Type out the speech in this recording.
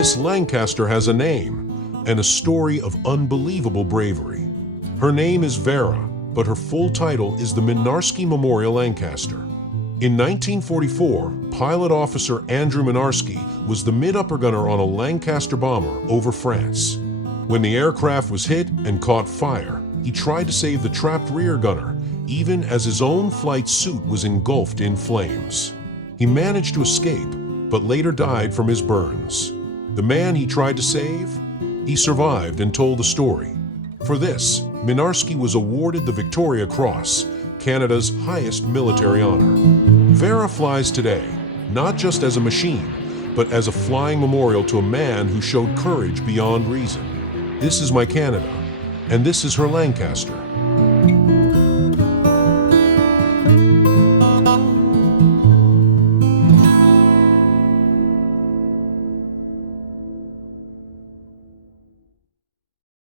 This Lancaster has a name and a story of unbelievable bravery. Her name is Vera, but her full title is the Minarsky Memorial Lancaster. In 1944, pilot officer Andrew Minarsky was the mid-upper gunner on a Lancaster bomber over France. When the aircraft was hit and caught fire, he tried to save the trapped rear gunner, even as his own flight suit was engulfed in flames. He managed to escape, but later died from his burns. The man he tried to save? He survived and told the story. For this, Minarsky was awarded the Victoria Cross, Canada's highest military honor. VERA flies today, not just as a machine, but as a flying memorial to a man who showed courage beyond reason. This is my Canada, and this is her Lancaster.